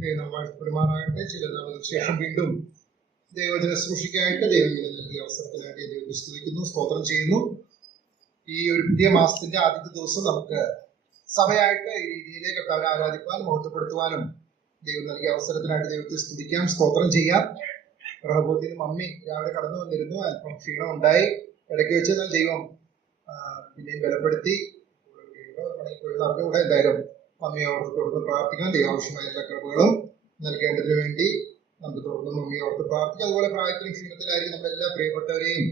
വാഴ്ത്തപ്പെടുമാറാകട്ടെ. ചില നാളുകൾക്ക് ശേഷം വീണ്ടും ദൈവവചന ശുശ്രൂഷയ്ക്കായിട്ട് ദൈവം നൽകിയ അവസരത്തിനായിട്ട് ദൈവത്തെ സ്തുതിക്കുന്നു, സ്തോത്രം ചെയ്യുന്നു. ഈ ഒരു പുതിയ മാസത്തിന്റെ ആദ്യത്തെ ദിവസം നമുക്ക് സഭയായിട്ട് ഈ രീതിയിലേക്ക് കർത്താവിനെ ആരാധിക്കുവാനും മഹത്വപ്പെടുത്തുവാനും ദൈവം നൽകിയ അവസരത്തിനായിട്ട് ദൈവത്തെ സ്തുതിക്കാം, സ്തോത്രം ചെയ്യാം. പ്രഭോത്തിന് മമ്മി രാവിലെ കടന്നു വന്നിരുന്നു, അല്പം ക്ഷീണം ഉണ്ടായി. ഇടയ്ക്ക് വെച്ച് എന്നാൽ ദൈവം പിന്നെയും ബലപ്പെടുത്തി. അറിഞ്ഞുകൂടെ എന്തായാലും മമ്മിയോർത്ത് തുടർന്ന് പ്രാർത്ഥിക്കാം. ദൈവാവശ്യമായ എല്ലാ കൃപകളും നൽകേണ്ടതിന് വേണ്ടി നമുക്ക് തുടർന്ന് മമ്മിയോർത്ത് പ്രാർത്ഥിക്കാം. അതുപോലെ പ്രായത്തിലും ക്ഷീണത്തിലായിരിക്കും നമ്മുടെ എല്ലാ പ്രിയപ്പെട്ടവരെയും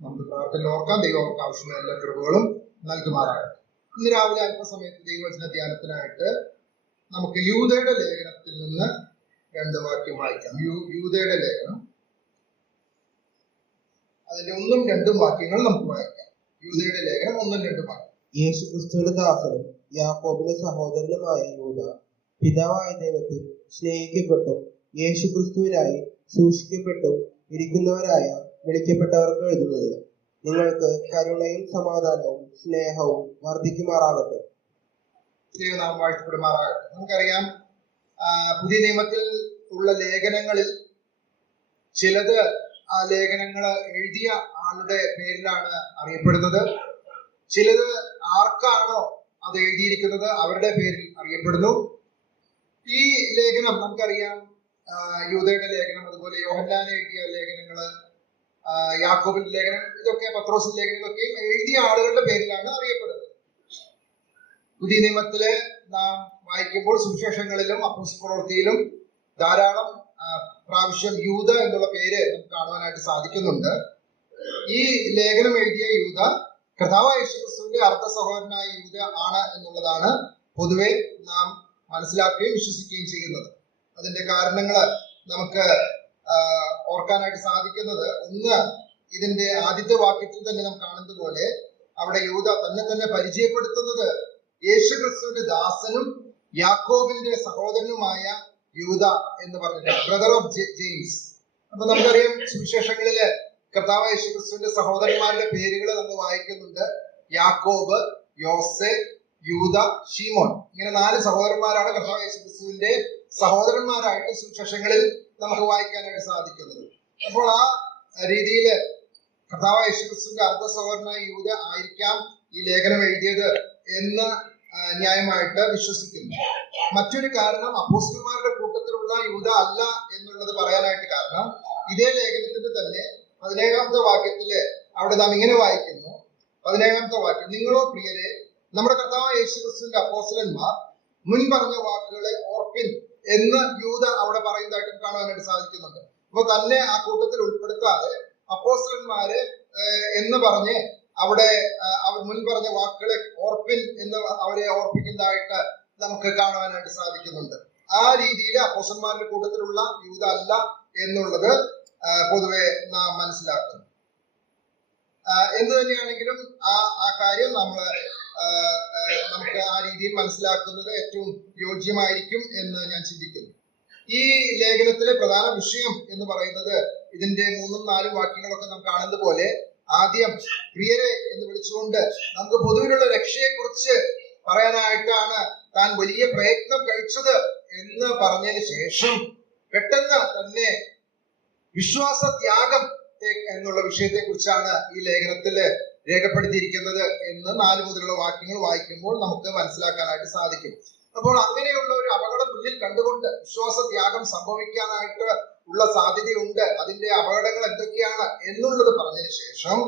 നമുക്ക് പ്രാർത്ഥന ഓർക്കാം. ദൈവം അവർക്ക് ആവശ്യമായ എല്ലാ കൃപകളും നൽകുമാറാകട്ടെ. ഇന്ന് രാവിലെ അല്പസമയത്ത് ദൈവവചന ധ്യാനത്തിനായിട്ട് നമുക്ക് യൂദയുടെ ലേഖനത്തിൽ നിന്ന് 2 വാക്യം വായിക്കാം. യൂദയുടെ ലേഖനം, അതിന്റെ 1ഉം 2ഉം വാക്യങ്ങൾ നമുക്ക് വായിക്കാം. യൂദയുടെ ലേഖനം 1ഉം 2ഉം വാക്യം. യേശുക്രിസ്തുവിന്റെ ദാസനും യാക്കോബിന്റെ സഹോദരനുമായ യൂദ, പിതാവായ ദൈവത്തിൽ സ്നേഹിക്കപ്പെട്ടും യേശുക്രിസ്തുവിനായി സൂക്ഷിക്കപ്പെട്ടും ഇരിക്കുന്നവരായ വിളിക്കപ്പെട്ടവർക്ക് എഴുതുന്നത്, നിങ്ങൾക്ക് കരുണയും സമാധാനവും സ്നേഹവും വർദ്ധിക്കുമാറാകട്ടെ. ദൈവനാമം വാഴ്ത്തപ്പെടുമാറാകട്ടെ. നമുക്കറിയാം, പുതിയ നിയമത്തിൽ ഉള്ള ലേഖനങ്ങളിൽ ചിലത് ആ ലേഖനങ്ങൾ എഴുതിയ ആളുടെ പേരിലാണ് അറിയപ്പെടുന്നത്. ചിലത് ആർക്കാണോ അത് എഴുതിയിരിക്കുന്നത് അവരുടെ പേരിൽ അറിയപ്പെടുന്നു. ഈ ലേഖനം നമുക്കറിയാം, യൂദയുടെ ലേഖനം, അതുപോലെ യോഹന്നാൻ എഴുതിയ ലേഖനങ്ങള്, യാക്കോബിന്റെ ലേഖനം, ഇതൊക്കെ പത്രോസിന്റെ ലേഖനം, ഇതൊക്കെ എഴുതിയ ആളുകളുടെ പേരിലാണ് അറിയപ്പെടുന്നത്. പുതിയ നിയമത്തില് നാം വായിക്കുമ്പോൾ സുവിശേഷങ്ങളിലും അപ്പോസ്തല പ്രവൃത്തിയിലും ധാരാളം പ്രാവശ്യം യൂദ എന്നുള്ള പേര് നമുക്ക് കാണുവാനായിട്ട് സാധിക്കുന്നുണ്ട്. ഈ ലേഖനം എഴുതിയ യൂദ കർത്താവായ യേശുക്രിസ്തുവിന്റെ അർദ്ധ സഹോദരനായ യൂദ ആണ് എന്നുള്ളതാണ് പൊതുവെ നാം മനസ്സിലാക്കുകയും വിശ്വസിക്കുകയും ചെയ്യുന്നത്. അതിന്റെ കാരണങ്ങൾ നമുക്ക് ഓർക്കാനായിട്ട് സാധിക്കുന്നത്, ഒന്ന്, ഇതിന്റെ ആദ്യത്തെ വാക്യത്തിൽ തന്നെ നാം കാണുന്നത് പോലെ അവിടെ യൂദ തന്നെ പരിചയപ്പെടുത്തുന്നത് യേശുക്രിസ്തുവിന്റെ ദാസനും യാക്കോബിന്റെ സഹോദരനുമായ യൂദ എന്ന് പറഞ്ഞിട്ട്, ബ്രദർ ഓഫ് ജെയിംസ്. അപ്പൊ നമുക്കറിയാം, സുവിശേഷങ്ങളില് കർത്താവായ യേശുക്രിസ്തുവിന്റെ സഹോദരന്മാരുടെ പേരുകൾ നമ്മൾ വായിക്കുന്നുണ്ട്. യാക്കോബ്, യോസെ, യൂദ, ശീമോൻ. ഇങ്ങനെ 4 സഹോദരന്മാരാണ് കർത്താവായ യേശുക്രിസ്തുവിന്റെ സഹോദരന്മാരായിട്ട് സുവിശേഷങ്ങളിൽ നമുക്ക് വായിക്കാനായിട്ട് സാധിക്കുന്നത്. അപ്പോൾ ആ രീതിയിൽ കർത്താവായ യേശുക്രിസ്തുവിന്റെ അർദ്ധ സഹോദരനായ യൂദ ആയിരിക്കാം ഈ ലേഖനം എഴുതിയത് എന്ന് ന്യായമായിട്ട് വിശ്വസിക്കുന്നു. മറ്റൊരു കാരണം, അപ്പോസ്തലന്മാരുടെ കൂട്ടത്തിലുള്ള യൂദ അല്ല എന്നുള്ളത് പറയാനായിട്ട് കാരണം, ഇതേ ലേഖനത്തിന്റെ തന്നെ 17ാമത്തെ വാക്യത്തില് അവിടെ നാം ഇങ്ങനെ വായിക്കുന്നു. 17ാമത്തെ വാക്യം, നിങ്ങളോ പ്രിയരെ, നമ്മുടെ കർത്താവായ യേശുക്രിസ്തുവിന്റെ അപ്പോസ്തലന്മാർ മുൻ പറഞ്ഞ വാക്കുകളെ ഓർപ്പിൻ എന്ന് യൂദ അവിടെ പറയുന്നതായിട്ട് കാണുവാനായിട്ട് സാധിക്കുന്നുണ്ട്. അപ്പൊ തന്നെ ആ കൂട്ടത്തിൽ ഉൾപ്പെടുത്താതെ അപ്പോസ്തലന്മാര് എന്ന് പറഞ്ഞ് അവിടെ അവർ മുൻ പറഞ്ഞ വാക്കുകളെ ഓർപ്പിൻ എന്ന് അവരെ ഓർപ്പിക്കുന്നതായിട്ട് നമുക്ക് കാണുവാനായിട്ട് സാധിക്കുന്നുണ്ട്. ആ രീതിയിൽ അപ്പോസ്തലന്മാരുടെ കൂട്ടത്തിലുള്ള യൂദ അല്ല എന്നുള്ളത് പൊതുവെ നാം മനസ്സിലാക്കുന്നു. എന്ത് തന്നെയാണെങ്കിലും ആ കാര്യം നമുക്ക് ആ രീതിയിൽ മനസ്സിലാക്കുന്നത് ഏറ്റവും യോജ്യമായിരിക്കും എന്ന് ഞാൻ ചിന്തിക്കുന്നു. ഈ ലേഖനത്തിലെ പ്രധാന വിഷയം എന്ന് പറയുന്നത്, ഇതിന്റെ 3ഉം 4ഉം വാക്യങ്ങളൊക്കെ നാം കാണുന്നത് പോലെ, ആദ്യം പ്രിയരെ എന്ന് വിളിച്ചുകൊണ്ട് നമുക്ക് പൊതുവിലുള്ള രക്ഷയെ കുറിച്ച് പറയാനായിട്ടാണ് താൻ വലിയ പ്രയത്നം കഴിച്ചത് എന്ന് പറഞ്ഞതിന് ശേഷം പെട്ടെന്ന് തന്നെ വിശ്വാസ ത്യാഗം എന്നുള്ള വിഷയത്തെ കുറിച്ചാണ് ഈ ലേഖനത്തില് രേഖപ്പെടുത്തിയിരിക്കുന്നത് എന്ന് 4 മുതലുള്ള വാക്യങ്ങൾ വായിക്കുമ്പോൾ നമുക്ക് മനസ്സിലാക്കാനായിട്ട് സാധിക്കും. അപ്പോൾ അങ്ങനെയുള്ള ഒരു അപകടം മുന്നിൽ കണ്ടുകൊണ്ട് വിശ്വാസ ത്യാഗം സംഭവിക്കാനായിട്ട് ഉള്ള സാധ്യതയുണ്ട്, അതിന്റെ അപകടങ്ങൾ എന്തൊക്കെയാണ് എന്നുള്ളത് പറഞ്ഞതിന് ശേഷം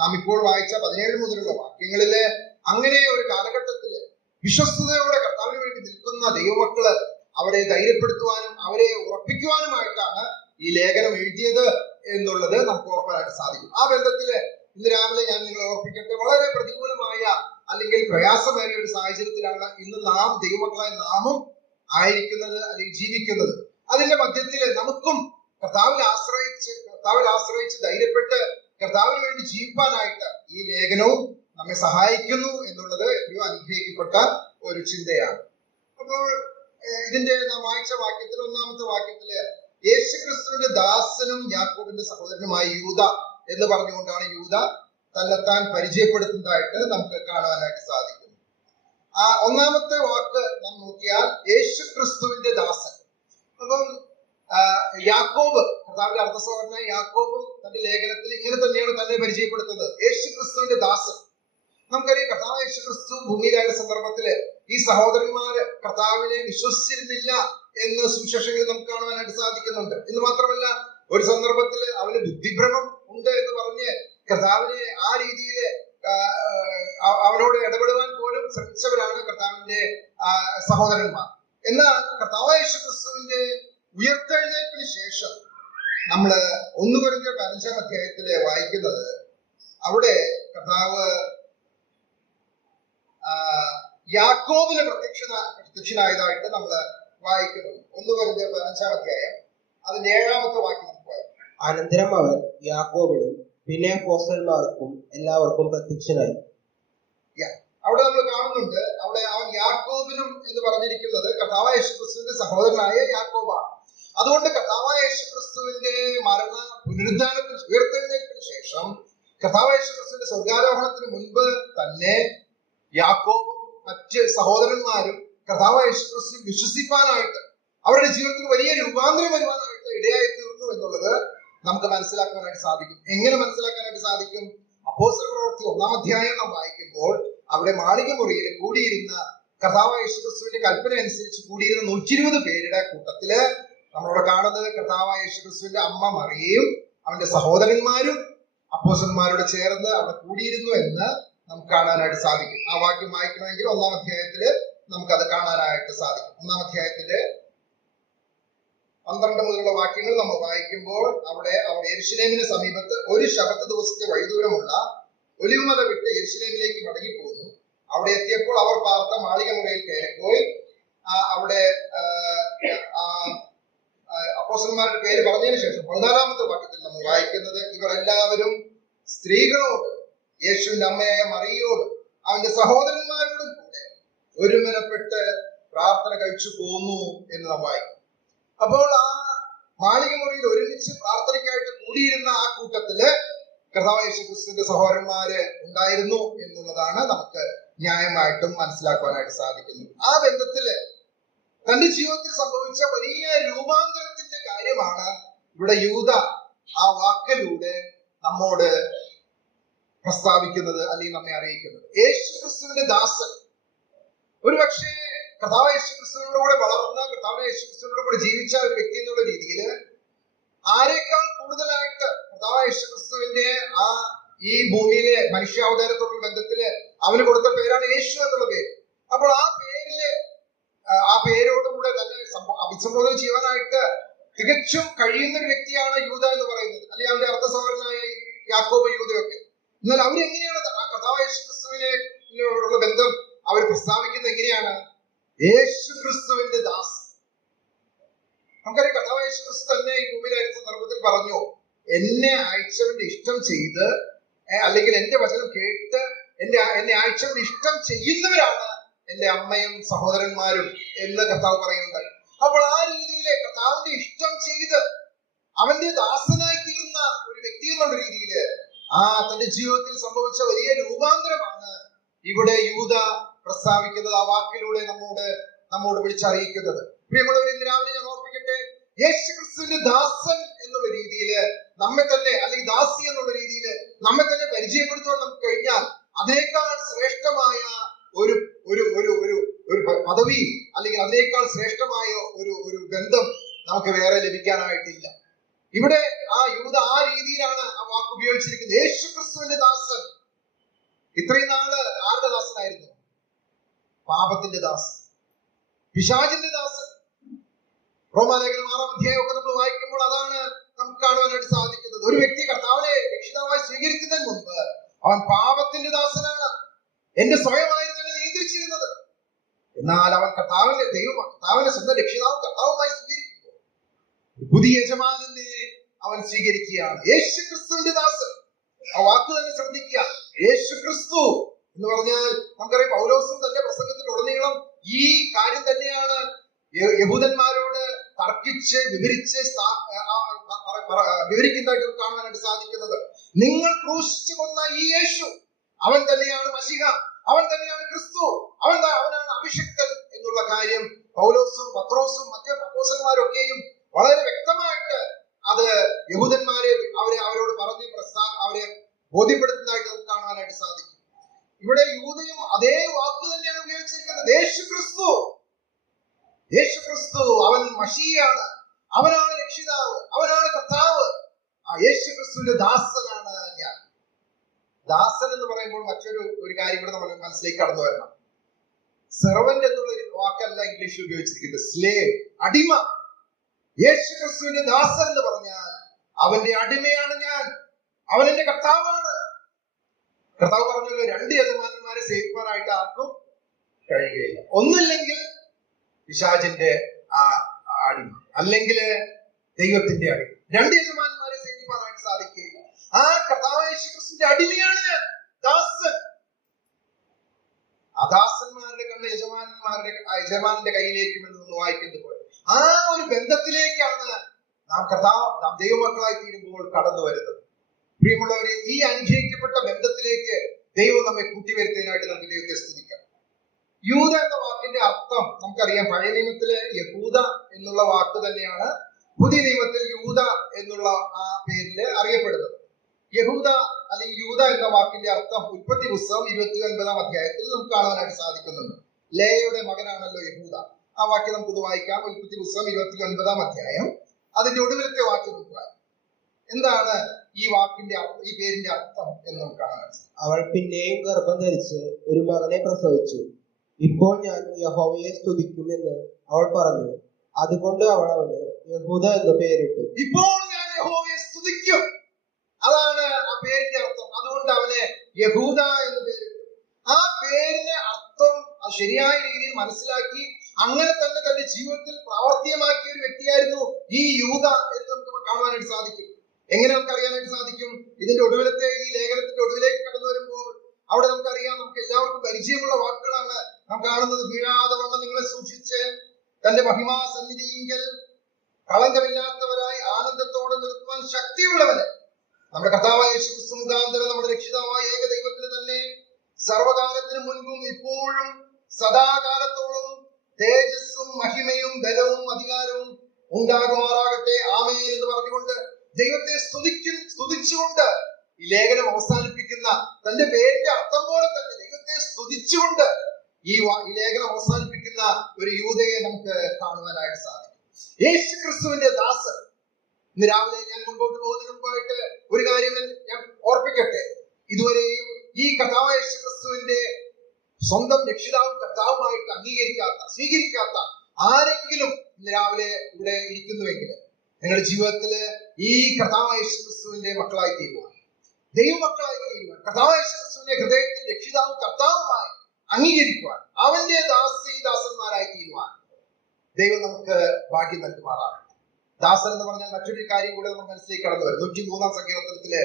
നാം ഇപ്പോൾ വായിച്ച 17 മുതലുള്ള വാക്യങ്ങളില് അങ്ങനെ ഒരു കാലഘട്ടത്തില് വിശ്വസ്തയോടെ കർത്താവിന് വേണ്ടി നിൽക്കുന്ന ദൈവമക്കള് അവരെ ധൈര്യപ്പെടുത്തുവാനും അവരെ ഉറപ്പിക്കുവാനുമായിട്ടാണ് ഈ ലേഖനം എഴുതിയത് എന്നുള്ളത് നമുക്ക് ഓർക്കാനായിട്ട് സാധിക്കും. ആ ബന്ധത്തില് ഇന്ന് രാവിലെ ഞാൻ നിങ്ങളെ ഓർപ്പിക്കട്ടെ, വളരെ പ്രതികൂലമായ അല്ലെങ്കിൽ പ്രയാസമേറിയ ഒരു സാഹചര്യത്തിലാണ് ഇന്ന് നാം ദൈവമക്കളായ നാമും ആയിരിക്കുന്നത് അല്ലെങ്കിൽ ജീവിക്കുന്നത്. അതിന്റെ മധ്യത്തില് നമുക്കും കർത്താവിൽ ആശ്രയിച്ച് ധൈര്യപ്പെട്ട് കർത്താവിന് വേണ്ടി ജീവിക്കാനായിട്ട് ഈ ലേഖനവും നമ്മെ സഹായിക്കുന്നു എന്നുള്ളത് എത്രയോ അനുഗ്രഹിക്കപ്പെട്ട ഒരു ചിന്തയാണ്. അപ്പോൾ ഇതിന്റെ നാം വായിച്ച വാക്യത്തിൽ 1ാമത്തെ വാക്യത്തില് യേശുക്രിസ്തുവിന്റെ ദാസനും യാക്കോബിന്റെ സഹോദരനുമായ യൂദ എന്ന് പറഞ്ഞുകൊണ്ടാണ് യൂദ തന്നെത്താൻ പരിചയപ്പെടുത്തുന്നതായിട്ട് നമുക്ക് കാണുവാനായിട്ട് സാധിക്കും. ആ 1ാമത്തെ വാക്ക് നാം നോക്കിയാൽ യേശുക്രിസ്തുവിന്റെ ദാസൻ. യാക്കോബ്, കർത്താവിന്റെ അർത്ഥസഹോദരനായ യാക്കോബും തന്റെ ലേഖനത്തിൽ ഇങ്ങനെ തന്നെയാണ് തന്നെ പരിചയപ്പെടുത്തുന്നത്, യേശു ക്രിസ്തുവിന്റെ ദാസൻ. നമുക്കറിയാം കർത്താവ് യേശു ക്രിസ്തു ഭൂമിയിലായ സന്ദർഭത്തില് ഈ സഹോദരന്മാര് കർത്താവിനെ വിശ്വസിച്ചിരുന്നില്ല എന്ന് സുവിശേഷങ്ങളിൽ നമുക്ക് കാണുവാനായിട്ട് സാധിക്കുന്നുണ്ട്. എന്ന് മാത്രമല്ല, ഒരു സന്ദർഭത്തില് അവന് ബുദ്ധിഭ്രമം ഉണ്ട് എന്ന് പറഞ്ഞ് കർത്താവിനെ ആ രീതിയിൽ അവനോട് ഇടപെടുവാൻ പോലും ശ്രമിച്ചവരാണ് കർത്താവിന്റെ സഹോദരന്മാർ. എന്നാൽ കർത്താവ് യേശു ക്രിസ്തുവിന്റെ ഉയർത്തെഴുന്നേൽപ്പിന് ശേഷം നമ്മള് 1 കൊരിന്ത്യർ 15-ാം അധ്യായത്തില് വായിക്കുന്നത്, അവിടെ കർത്താവ് യാക്കോബിന് പ്രത്യക്ഷനായതായിട്ട് നമ്മൾ വായിക്കുന്നു. 1 കൊരിന്ത്യർ 15-ാം അധ്യായം അതിന്റെ 7-ാമത്തെ വാക്യം നമുക്ക് വായിക്കാം. അനന്തരം അവൻ യാക്കോബിനും പിന്നെ അപ്പോസ്തലന്മാർക്കും എല്ലാവർക്കും പ്രത്യക്ഷനായി. അവിടെ നമ്മൾ കാണുന്നുണ്ട്, അവിടെ അവൻ യാക്കോബിനും എന്ന് പറഞ്ഞിരിക്കുന്നത് കർത്താവായ യേശുക്രിസ്തുവിന്റെ സഹോദരനായ യാക്കോബാണ്. അതുകൊണ്ട് കർത്താവായ യേശുക്രിസ്തുവിന്റെ മരണ പുനരുദ്ധാനത്തിന് ഉയർത്തെഴുന്നേൽപ്പിന് ശേഷം കർത്താവായ യേശുക്രിസ്തുവിന്റെ സ്വർഗ്ഗാരോഹണത്തിന് മുൻപ് തന്നെ യാക്കോബും മറ്റ് സഹോദരന്മാരും കർത്താവായ യേശുക്രിസ്തുവിൽ വിശ്വസിക്കാനായിട്ട് അവരുടെ ജീവിതത്തിൽ വലിയ രൂപാന്തരം വരുവാനായിട്ട് ഇടയായി തീർന്നു എന്നുള്ളത് നമുക്ക് മനസ്സിലാക്കാനായിട്ട് സാധിക്കും. എങ്ങനെ മനസ്സിലാക്കാനായിട്ട് സാധിക്കും? അപ്പോസ്തല പ്രവൃത്തി 1-ാം അധ്യായം നാം വായിക്കുമ്പോൾ അവിടെ മാളിക മുറിയിൽ കൂടിയിരുന്ന കർത്താവായ യേശുക്രിസ്തുവിന്റെ കൽപ്പന അനുസരിച്ച് കൂടിയിരുന്ന 120 പേരുടെ കൂട്ടത്തില് നമ്മളവിടെ കാണുന്നത് കർത്താവായ യേശുക്രിസ്തുവിന്റെ അമ്മ മറിയയും അവന്റെ സഹോദരന്മാരും അപ്പോസ്തലന്മാരോട് ചേർന്ന് അവിടെ കൂടിയിരുന്നു എന്ന് നമുക്ക് കാണാനായിട്ട് സാധിക്കും. ആ വാക്യം വായിക്കണമെങ്കിൽ 1-ാം അധ്യായത്തില് നമുക്കത് കാണാനായിട്ട് സാധിക്കും. 1-ാം അധ്യായത്തിന്റെ 12 മുതലുള്ള വാക്യങ്ങൾ നമ്മൾ വായിക്കുമ്പോൾ അവിടെ അവർ യെരുശലേമിന് സമീപത്ത് ഒരു ശബത്ത് ദിവസത്തെ വഴിദൂരമുള്ള ഒലിവുമല വിട്ട് യെരുശലേമിലേക്ക് മടങ്ങിപ്പോന്നു. അവിടെ എത്തിയപ്പോൾ അവർ പാർത്ത മാളിക മുറിയിൽ കയറിപ്പോയി അവിടെ അപ്പോസ്തലന്മാരുടെ പേര് പറഞ്ഞതിന് ശേഷം 14-ാമത്തെ വാക്യത്തിൽ നമ്മൾ വായിക്കുന്നത്, ഇവർ എല്ലാവരും സ്ത്രീകളോട് യേശുവിന്റെ അമ്മയായ മറിയോട് അവന്റെ സഹോദരന്മാരോടും കൂടെ ഒരുമനപ്പെട്ട് പ്രാർത്ഥന കഴിച്ചു പോന്നു എന്ന് നാം വായിക്കും. അപ്പോൾ ആ മാളിക മുറിയിൽ ഒരുമിച്ച് പ്രാർത്ഥനയ്ക്കായിട്ട് കൂടിയിരുന്ന ആ കൂട്ടത്തില് കർത്താവ് യേശുക്രിസ്തുവിന്റെ സഹോദരന്മാര് ഉണ്ടായിരുന്നു എന്നുള്ളതാണ് നമുക്ക് ന്യായമായിട്ടും മനസ്സിലാക്കുവാനായിട്ട് സാധിക്കുന്നത്. ആ ബന്ധത്തില് തന്റെ ജീവിതത്തിൽ സംഭവിച്ച വലിയ രൂപാന്തരത്തിന്റെ കാര്യമാണ് ഇവിടെ യൂദ ആ വാക്കിലൂടെ നമ്മോട് പ്രസ്താവിക്കുന്നത്, അല്ലെങ്കിൽ നമ്മെ അറിയിക്കുന്നത്. യേശുക്രിസ്തുവിന്റെ ദാസൻ, ഒരുപക്ഷെ കർത്താവ് യേശുക്രിസ്തുവിനോട് കൂടെ വളർന്ന, കർത്താവ് യേശുക്രിസ്തുവിനോട് കൂടെ ജീവിച്ച ഒരു വ്യക്തി എന്നുള്ള രീതിയിൽ ആരെക്കാൾ കൂടുതലായിട്ട് കർത്താവ് യേശുക്രിസ്തുവിന്റെ ഈ ഭൂമിയിലെ മനുഷ്യാവതാരത്തോടുള്ള ബന്ധത്തില് അവന് കൊടുത്ത പേരാണ് യേശു എന്നുള്ള പേര്. അപ്പോൾ ആ പേരോടുകൂടെ തന്നെ അഭിസംബോധന ചെയ്യാനായിട്ട് തികച്ചും കഴിയുന്ന ഒരു വ്യക്തിയാണ് യൂദ എന്ന് പറയുന്നത്, അല്ലെങ്കിൽ അവന്റെ അർത്ഥസഹോദരനായ യാക്കോബ്, യൂദയൊക്കെ. എന്നാൽ അവരെങ്ങനെയാണ് കർത്താവ് യേശുക്രിസ്തുവിനോടുള്ള ബന്ധം അവർ പ്രസ്താവിക്കുന്നത്? എങ്ങനെയാണ്? യേശുക്രിസ്തുവിന്റെ ദാസൻ. നമുക്കറിയാം കർത്താവ് യേശുക്രിസ്തു തന്നെ ഈ ഭൂമിയിലായിരുന്ന സന്ദർഭത്തിൽ പറഞ്ഞു, എന്നെ അയച്ചവന്റെ ഇഷ്ടം ചെയ്ത്, അല്ലെങ്കിൽ എന്റെ വചനം കേട്ട് എന്നെ അയച്ചവന്റെ ഇഷ്ടം ചെയ്യുന്നവരാണ് എന്റെ അമ്മയും സഹോദരന്മാരും എന്ന് കർത്താവ് പറയുന്നുണ്ടായി. അപ്പോൾ ആ രീതിയിലെ കർത്താവിന്റെ ഇഷ്ടം ചെയ്ത് അവന്റെ ദാസനായി തീർന്ന ഒരു വ്യക്തി എന്നുള്ള രീതിയില് തന്റെ ജീവിതത്തിൽ സംഭവിച്ച വലിയ രൂപാന്തരമാണ് ഇവിടെ യൂദ പ്രസ്താവിക്കുന്നത്, ആ വാക്കിലൂടെ നമ്മോട് വിളിച്ചറിയിക്കുന്നത്. പ്രിയമുള്ളവർ, ഇന്ന് രാവിലെ ഞാൻ ഓർപ്പിക്കട്ടെ, യേശുക്രിസ്തുവിന്റെ ദാസൻ എന്നുള്ള രീതിയില് നമ്മെ തന്നെ, അല്ലെങ്കിൽ ദാസി എന്നുള്ള രീതിയിൽ നമ്മെ തന്നെ പരിചയപ്പെടുത്തുവാൻ നമുക്ക് കഴിഞ്ഞാൽ അതിനേക്കാൾ ശ്രേഷ്ഠമായ ഒരു പദവി, അല്ലെങ്കിൽ അതിനേക്കാൾ ശ്രേഷ്ഠമായ ഒരു ബന്ധം നമുക്ക് വേറെ ലഭിക്കാനായിട്ടില്ല. ഇവിടെ യൂദ ആ രീതിയിലാണ് ആ വാക്ക് ഉപയോഗിച്ചിരിക്കുന്നത്. യേശുക്രിസ്തുവിന്റെ ദാസൻ. ഇത്രയും നാള് ആരുടെ ദാസനായിരുന്നു? പാപത്തിന്റെ ദാസൻ, പിശാചിന്റെ ദാസൻ. റോമാലേഖനം 6-ാം അധ്യായം ഒക്കെ നമ്മൾ വായിക്കുമ്പോൾ അതാണ് നമുക്ക് കാണുവാനായിട്ട് സാധിക്കുന്നത്. ഒരു വ്യക്തി കർത്താവിനെ രക്ഷിതാവായി സ്വീകരിക്കുന്നതിന് മുൻപ് അവൻ പാപത്തിന്റെ ദാസനാണ്, എന്റെ സ്വയമായിരുന്നു എന്നെ നിയന്ത്രിച്ചിരുന്നത്. എന്നാൽ അവൻ കർത്താവിനെ സ്വന്തം രക്ഷിതാവും കർത്താവുമായി സ്വീകരിക്കുമ്പോൾ പുതിയ യജമാനനെ അവൻ സ്വീകരിക്കുകയാണ്. യേശുക്രിസ്തുവിന്റെ ദാസൻ. ആ വാക്ക് തന്നെ ശ്രദ്ധിക്കുക, യേശുക്രിസ്തു എന്ന് പറഞ്ഞാൽ നമുക്കറിയാം പൗലോസും തന്റെ പ്രസംഗത്തിൽ ഉടനീളം ഈ കാര്യം തന്നെയാണ് യഹൂദന്മാരോട് തർക്കിച്ച് വിവരിക്കുന്നതായിട്ട് കാണുവാനായിട്ട് സാധിക്കുന്നത്. നിങ്ങൾ ക്രൂശിച്ചു കൊന്ന ഈ യേശു, അവൻ തന്നെയാണ് മശിഹ, അവൻ തന്നെയാണ് ക്രിസ്തു, അവനാണ് അഭിഷിക്തൻ എന്നുള്ള കാര്യം പൗലോസും പത്രോസും മറ്റു അപ്പോസ്തലന്മാരൊക്കെയും വളരെ വ്യക്തമായിട്ട് അത് യഹൂദന്മാരെ അവരോട് പറഞ്ഞ് അവരെ ബോധ്യപ്പെടുത്തുന്നതായിട്ട് നമുക്ക് കാണാനായിട്ട് സാധിക്കും. ഇവിടെ യൂദയും അതേ വാക്ക് തന്നെയാണ് ഉപയോഗിച്ചിരിക്കുന്നത്. യേശുക്രിസ്തു അവൻ മശീയാണ്, അവനാണ് രക്ഷിതാവ്, അവനാണ് കർത്താവ്. ആ യേശുക്രിസ്തുവിന്റെ ദാസനാണ് ഞാൻ. ദാസൻ എന്ന് പറയുമ്പോൾ ഒരു കാര്യം കൂടെ നമ്മൾ മനസ്സിലേക്ക് കടന്നു വരണം. സെർവന്റ് എന്നുള്ള വാക്കല്ല ഇംഗ്ലീഷിൽ ഉപയോഗിച്ചിരിക്കുന്നത്, സ്ലേവ്, അടിമ. യേശുക്രിസ്തുവിന്റെ ദാസൻ എന്ന് പറഞ്ഞാൽ അവന്റെ അടിമയാണ് ഞാൻ, അവൻ എന്റെ കർത്താവാണ്. കർത്താവ് പറഞ്ഞല്ലോ, 2 യജമാനന്മാരെ സേവിക്കാനായിട്ട് ആർക്കും കഴിയുകയില്ല. ഒന്നില്ലെങ്കിൽ പിശാചിന്റെ അടിമ, അല്ലെങ്കിൽ ദൈവത്തിന്റെ അടിമ. 2 യജമാനന്മാരെ സേവിക്കാനായിട്ട് സാധിക്കുകയില്ല. ആ കർത്താവ് യേശുക്രിസ്തുവിന്റെ അടിമയാണ് ഞാൻ, ദാസൻ. ആ ദാസന്മാരുടെ കണ്ണ് യജമാനന്റെ കയ്യിലേക്കും എന്ന് നമ്മൾ വായിക്കുന്നത് പോലെ ആ ഒരു ബന്ധത്തിലേക്കാണ് നാം ദൈവമക്കളായി തീരുമ്പോൾ കടന്നു വരുന്നത്. പ്രിയമുള്ളവരെ, ഈ അനുഗ്രഹിക്കപ്പെട്ട ബന്ധത്തിലേക്ക് ദൈവം നമ്മെ കൂട്ടിവരുത്താനായിട്ട് നമുക്ക് ദൈവത്തെ സ്തുതിക്കാം. യൂദ എന്ന വാക്കിന്റെ അർത്ഥം നമുക്കറിയാം. പഴയ നിയമത്തിലെ യഹൂദ എന്നുള്ള വാക്ക് തന്നെയാണ് പുതിയ നിയമത്തിൽ യൂദ എന്നുള്ള ആ പേരിൽ അറിയപ്പെടുന്നത്. യഹൂദ അല്ലെങ്കിൽ യൂദ എന്ന വാക്കിന്റെ അർത്ഥം ഉൽപ്പത്തി പുസ്തകം 29-ാം അധ്യായത്തിൽ നമുക്ക് കാണാനായിട്ട് സാധിക്കുന്നുണ്ട്. ലേയയുടെ മകനാണല്ലോ യഹൂദ. ആ വാക്യം നമുക്കൊന്ന് വായിക്കാം. ഉൽപ്പത്തി പുസ്തകം 29-ാം അധ്യായം അതിന്റെ ഒടുവിലത്തെ വാക്യം നമുക്ക് വായിക്കാം. എന്താണ് ഈ പേരിന്റെ അർത്ഥം എന്ന് നമുക്ക് കാണാൻ? അവൾ പിന്നെയും ഗർഭം ധരിച്ച് ഒരു മകനെ പ്രസവിച്ചു. ഇപ്പോൾ ഞാൻ യഹോവയെ സ്തുതിക്കുമെന്ന് അവൾ പറഞ്ഞു. അതുകൊണ്ട് അവൾ അവന് യഹൂദ എന്ന് പേരിട്ടു. ഇപ്പോൾ ഞാൻ യഹോവയെ സ്തുതിക്കും, അതാണ് ആ പേരിന്റെ അർത്ഥം. അതുകൊണ്ട് അവന് യഹൂദ എന്ന് പേരിട്ടു. ആ പേരിന്റെ അർത്ഥം ശരിയായ രീതിയിൽ മനസ്സിലാക്കി അങ്ങനെ തന്നെ തന്റെ ജീവിതത്തിൽ പ്രാവർത്തികമാക്കിയ ഒരു വ്യക്തിയായിരുന്നു ഈ യൂദ എന്ന് നമുക്ക് കാണുവാനായിട്ട് സാധിക്കും. എങ്ങനെ നമുക്ക് അറിയാനായിട്ട് സാധിക്കും? ഇതിന്റെ ഒടുവിലത്തെ ഈ ലേഖനത്തിന്റെ ഒടുവിലേക്ക് കടന്നു വരുമ്പോൾ അവിടെ നമുക്കറിയാം, നമുക്ക് എല്ലാവർക്കും പരിചയമുള്ള വാക്കുകളാണ് നാം കാണുന്നത്. വീഴാതെ വണ്ണം നിങ്ങളെ സൂക്ഷിച്ച് തന്റെ മഹിമാ സന്നിധിയിൽ കളങ്കമില്ലാത്തവരായി ആനന്ദത്തോടെ നിർത്തുവാൻ ശക്തിയുള്ളവന് നമ്മുടെ കർത്താവായ യേശുക്രിസ്തു മുഖാന്തരം നമ്മുടെ രക്ഷിതാവായ ഏകദൈവത്തിന് തന്നെ സർവകാലത്തിന് മുൻപും ഇപ്പോഴും സദാകാലത്തോളം തേജസ്സും മഹിമയും ബലവും അധികാരവും ഉണ്ടാകുമാറാകട്ടെ, ആമേൻ എന്ന് പറഞ്ഞുകൊണ്ട് ദൈവത്തെ സ്തുതിച്ചുകൊണ്ട് ഈ ലേഖനം അവസാനിപ്പിക്കുന്ന, തന്റെ പേരിന്റെ അർത്ഥം പോലെ തന്നെ ദൈവത്തെ സ്തുതിച്ചുകൊണ്ട് ഈ ലേഖനം അവസാനിപ്പിക്കുന്ന ഒരു യൂദയെ നമുക്ക് കാണുവാനായിട്ട് സാധിക്കും. യേശുക്രിസ്തുവിന്റെ ദാസൻ. ഇന്ന് രാവിലെ ഞാൻ മുൻപോട്ട് പോകുന്നതിന് മുമ്പായിട്ട് ഒരു കാര്യം ഞാൻ ഓർപ്പിക്കട്ടെ. ഇതുവരെയും ഈ കർത്താവ് യേശുക്രിസ്തുവിന്റെ സ്വന്തം രക്ഷിതാവും കർത്താവുമായിട്ട് സ്വീകരിക്കാത്ത ആരെങ്കിലും ഇന്ന് രാവിലെ ഇവിടെ ഇരിക്കുന്നുവെങ്കിൽ നിങ്ങളുടെ ജീവിതത്തില് ഈ കർത്താവ് യേശുക്രിസ്തുവിന്റെ മക്കളായി തീരുവാൻ, ദൈവമക്കളായി തീരുവാൻ, കർത്താവ് യേശുക്രിസ്തുവിന്റെ ഹൃദയത്തിൽ രക്ഷിതാവും കർത്താവുമായി അംഗീകരിക്കുവാൻ, അവന്റെ ദാസന്മാരായി തീരുവാൻ ദൈവം നമുക്ക് ഭാഗ്യം നൽകുമാറാണ്. ദാസൻ എന്ന് പറഞ്ഞാൽ മറ്റൊരു കാര്യം കൂടെ നമ്മൾ മനസ്സിലേക്ക് കടന്നു വരും. 103-ാം സങ്കീർത്തനത്തില്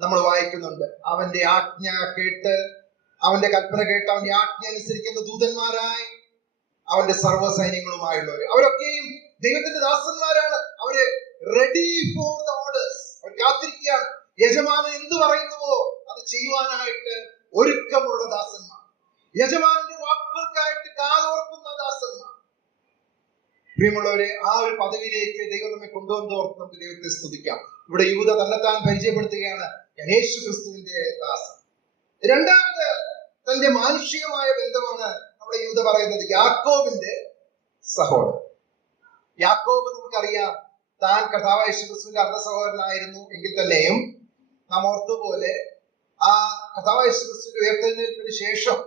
നമ്മൾ വായിക്കുന്നുണ്ട്, അവന്റെ ആജ്ഞ കേട്ട്, അവന്റെ കൽപ്പന കേട്ട് അവന്റെ ആജ്ഞ അനുസരിക്കുന്ന ദൂതന്മാരായി അവന്റെ സർവ്വസൈന്യങ്ങളുമായുള്ളവര്. അവരൊക്കെയും ദൈവത്തിന്റെ ദാസന്മാരാണ്. അവര് റെഡി ഫോർ ദ ഓർഡേഴ്സ്. അവർ കാത്തിരിക്കുകയാണ്. യജമാനൻ എന്ത് പറയുന്നുവോ അത് ചെയ്യുവാനായിട്ട് ഒരുക്കമുള്ള ദാസന്മാർ, യജമാനന്റെ വാക്കുകൾക്കായിട്ട് കാതോർക്കുന്ന ദാസന്മാർ. പ്രിയമുള്ളവരെ, ആ ഒരു പദവിയിലേക്ക് ദൈവം നമ്മെ കൊണ്ടുവന്നോർത്ത് നമുക്ക് ദൈവത്തെ സ്തുതിക്കാം. ഇവിടെ യൂദ തന്നെത്താൻ പരിചയപ്പെടുത്തുകയാണ്, ഞാൻ യേശുക്രിസ്തുവിന്റെ ദാസൻ. രണ്ടാമത് തന്റെ മാനുഷികമായ ബന്ധമാണ് നമ്മുടെ യൂദ പറയുന്നത്, യാക്കോബിന്റെ സഹോദരൻ. യാക്കോബ് നമുക്കറിയാം, താൻ കർത്താവായ യേശുക്രിസ്തുവിന്റെ അർദ്ധ സഹോദരനായിരുന്നു എങ്കിൽ തന്നെയും നാം ഓർത്തുപോലെ ആ കർത്താവായ യേശുക്രിസ്തുവിന്റെ ഉയർത്തെഴുന്നേൽപ്പിന് ശേഷം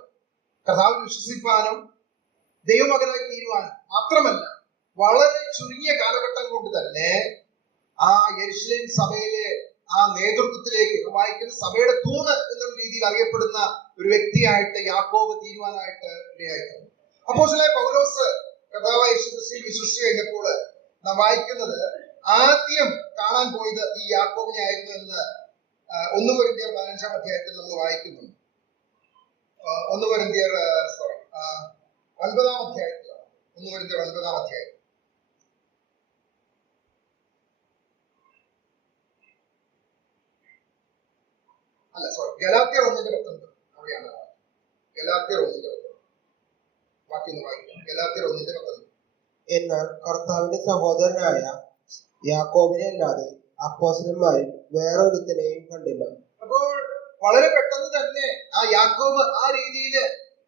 കർത്താവിൽ വിശ്വസിപ്പാനും ദൈവമകനായി തീരുവാനും മാത്രമല്ല, വളരെ ചുരുങ്ങിയ കാലഘട്ടം കൊണ്ട് തന്നെ ആ യെരുശലേം സഭയിലെ ആ നേതൃത്വത്തിലേക്ക്, വായിക്കുന്ന സഭയുടെ തൂണ് എന്നുള്ള രീതിയിൽ അറിയപ്പെടുന്ന ഒരു വ്യക്തിയായിട്ട് യാക്കോബ് തീരുവാനായിട്ട് ഇടയായിട്ടുണ്ട്. അപ്പോസ്തലനായ പൗലോസ് കർത്താവായ യേശുക്രിസ്തുവിൽ വിശ്വസിച്ചു കഴിഞ്ഞപ്പോൾ നാം വായിക്കുന്നത്, ആദ്യം കാണാൻ പോയത് ഈ യാക്കോബിനെ ആയിരുന്നു എന്ന് 1 കൊരിന്ത്യർ 15-ാം അധ്യായത്തിൽ നമ്മൾ വായിക്കുന്നുണ്ട്. 1 കൊരിന്ത്യർ 9-ാം അധ്യായത്തിലാണ്. 1 കൊരിന്ത്യർ 9-ാം അധ്യായം. ഗലാത്യർ 1:19 അവിടെയാണ്. ഗലാത്യർ 1:19 വാക്യം വായിക്കാം. ഗലാത്യർ 1:19. എന്നാൽ കർത്താവിന്റെ സഹോദരനായ യാക്കോബിനെ അല്ലാതെ അപ്പോസ്തലന്മാരിൽ വേറൊരുത്തനെയും കണ്ടില്ല. അപ്പോൾ വളരെ പെട്ടെന്ന് തന്നെ ആ യാക്കോബ് ആ രീതിയിൽ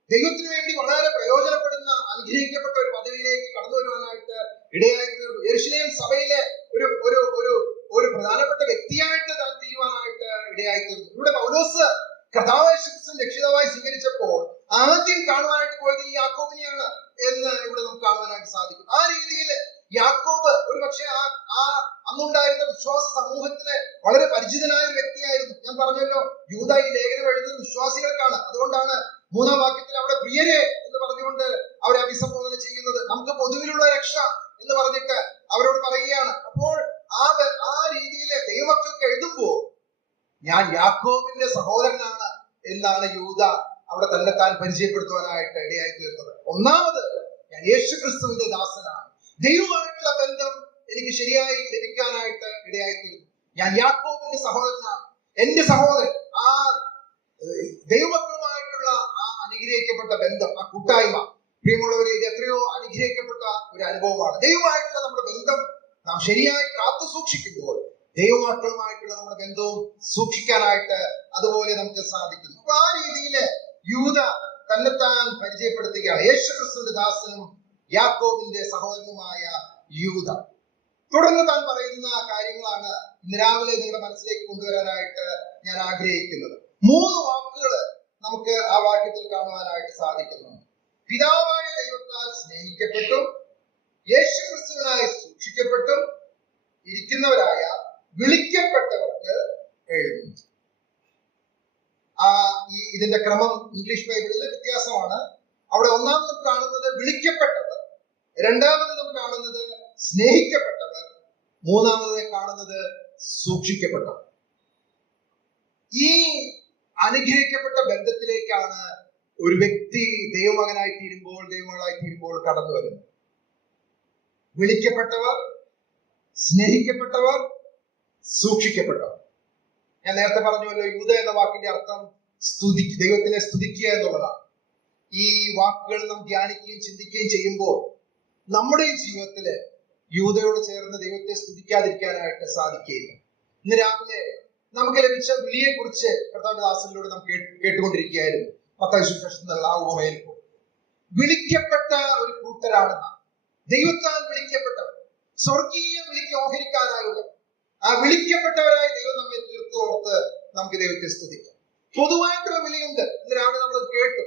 ദൈവത്തിന് വേണ്ടി വളരെ പ്രയോജനപ്പെടുന്ന അനുഗ്രഹിക്കപ്പെട്ട ഒരു പദവിയിലേക്ക് കടന്നു വരുവാനായിട്ട് ഇടയായി തീർന്നു. യെരുശലേം സഭയിലെ ഒരു ഒരു ഒരു ഒരു പ്രധാനപ്പെട്ട വ്യക്തിയായിട്ട് താൻ തീരുവാനായിട്ട് ഇടയായി തീർന്നു. ഇവിടെ പൗലോസ് കർത്താവായ യേശുക്രിസ്തു രക്ഷിതാവായി സ്വീകരിച്ചപ്പോൾ ആദ്യം കാണുവാനായിട്ട് പോയത് ഈ യാക്കോബിനെയാണ് എന്ന് ഇവിടെ നമുക്ക് കാണുവാനായിട്ട് സാധിക്കും. ആ രീതിയിൽ യാക്കോബ് ഒരു പക്ഷേ ആ അന്നുണ്ടായിരുന്ന വിശ്വാസ സമൂഹത്തിന് വളരെ പരിചിതനായ ഒരു വ്യക്തിയായിരുന്നു. ഞാൻ പറഞ്ഞല്ലോ, യൂദാ ഈ ലേഖനം എഴുതുന്നത് വിശ്വാസികൾക്കാണ്. അതുകൊണ്ടാണ് 3-ാം വാക്യത്തിൽ അവിടെ പ്രിയരെ എന്ന് പറഞ്ഞുകൊണ്ട് അവരെ അഭിസംബോധന ചെയ്യുന്നത്. നമുക്ക് പൊതുവിലുള്ള രക്ഷ എന്ന് പറഞ്ഞിട്ട് അവരോട് പറയുകയാണ്. അപ്പോൾ ആ രീതിയിൽ ദൈവമക്കൾക്ക് എഴുതുമ്പോൾ ഞാൻ യാക്കോബിന്റെ സഹോദരനാണ് എന്നാണ് യൂദ അവിടെ തന്നെത്താൻ പരിചയപ്പെടുത്തുവാനായിട്ട് ഇടയായി തീർന്നത്. ഒന്നാമത്, ഞാൻ യേശുക്രിസ്തുവിന്റെ ദാസനാണ്, ദൈവമായിട്ടുള്ള ബന്ധം എനിക്ക് ശരിയായി ലഭിക്കാനായിട്ട് ഇടയായി തീർന്നു. ഞാൻ യാക്കോബിന്റെ സഹോദരനാണ്, എന്റെ സഹോദരൻ. ആ ദൈവമക്കളുമായിട്ടുള്ള ആ അനുഗ്രഹിക്കപ്പെട്ട ബന്ധം, ആ കൂട്ടായ്മ, പ്രിയമുള്ളവരെ, ഇത് എത്രയോ അനുഗ്രഹിക്കപ്പെട്ട ഒരു അനുഭവമാണ്. ദൈവമായിട്ടുള്ള നമ്മുടെ ബന്ധം നാം ശരിയായി കാത്തു സൂക്ഷിക്കുമ്പോൾ ദൈവമക്കളുമായിട്ടുള്ള നമ്മുടെ ബന്ധവും സൂക്ഷിക്കാനായിട്ട് അതുപോലെ നമുക്ക് സാധിക്കുന്നു. അപ്പൊ ആ രീതിയിൽ യൂദ തന്നെത്താൻ പരിചയപ്പെടുത്തുകയാണ്, യേശുക്രിസ്തുവിന്റെ ദാസനും യാക്കോബിന്റെ സഹോദരനുമായ യൂദ. തുടർന്ന് താൻ പറയുന്ന കാര്യങ്ങളാണ് ഇന്ന് രാവിലെ നിങ്ങളുടെ മനസ്സിലേക്ക് കൊണ്ടുവരാനായിട്ട് ഞാൻ ആഗ്രഹിക്കുന്നത്. 3 വാക്കുകൾ നമുക്ക് ആ വാക്യത്തിൽ കാണുവാനായിട്ട് സാധിക്കുന്നു. പിതാവായ ദൈവത്താൽ സ്നേഹിക്കപ്പെട്ടും യേശുക്രിസ്തുവിനായി സൂക്ഷിക്കപ്പെട്ടും ഇരിക്കുന്നവരായ വിളിക്കപ്പെട്ടവർക്ക് എഴുതുന്നു. ഇതിന്റെ ക്രമം ഇംഗ്ലീഷ് ബൈബിളിൽ വ്യത്യാസമാണ്. അവിടെ ഒന്നാമത് കാണുന്നത് വിളിക്കപ്പെട്ടവർ, രണ്ടാമത് നാം കാണുന്നത് സ്നേഹിക്കപ്പെട്ടവർ, മൂന്നാമത് കാണുന്നത് സൂക്ഷിക്കപ്പെട്ടവർ. ഈ അനുഗ്രഹിക്കപ്പെട്ട ബന്ധത്തിലേക്കാണ് ഒരു വ്യക്തി ദൈവമകനായി തീരുമ്പോൾ, ദൈവമകളായി തീരുമ്പോൾ കടന്നു വരുന്നത്. വിളിക്കപ്പെട്ടവർ, സ്നേഹിക്കപ്പെട്ടവർ, സൂക്ഷിക്കപ്പെട്ടവർ. ഞാൻ നേരത്തെ പറഞ്ഞുവല്ലോ, യൂദ എന്ന വാക്കിന്റെ അർത്ഥം ദൈവത്തിനെ സ്തുതിക്കുക എന്നുള്ളതാണ്. ഈ വാക്കുകൾ നാം ധ്യാനിക്കുകയും ചിന്തിക്കുകയും ചെയ്യുമ്പോൾ നമ്മുടെ ജീവിതത്തില് യൂദയോട് ചേർന്ന് ദൈവത്തെ സ്തുതിക്കാതിരിക്കാനായിട്ട് സാധിക്കുകയില്ല. ഇന്ന് രാവിലെ നമുക്ക് ലഭിച്ച വിളിയെ കുറിച്ച് കർത്താവിന്റെ ദാസനിലൂടെ നാം കേട്ടുകൊണ്ടിരിക്കുകയായിരുന്നു. മത്തായി സുവിശേഷം എന്നുള്ള ആ ഉപമയിൽ വിളിക്കപ്പെട്ട ഒരു കൂട്ടരാണ് നാം. ദൈവത്താൽ വിളിക്കപ്പെട്ടവർ, സ്വർഗീയ വിളിക്ക് ഓഹരിക്കാരായവർ, ആ വിളിക്കപ്പെട്ടവരായി ദൈവം നമ്മെ തീർത്തോർത്ത് നമുക്ക് ദൈവത്തെ സ്തുതിക്കാം. പൊതുവായിട്ടുള്ള വിളിയുണ്ട്. ഇന്ന് രാവിലെ നമ്മളത് കേട്ടു.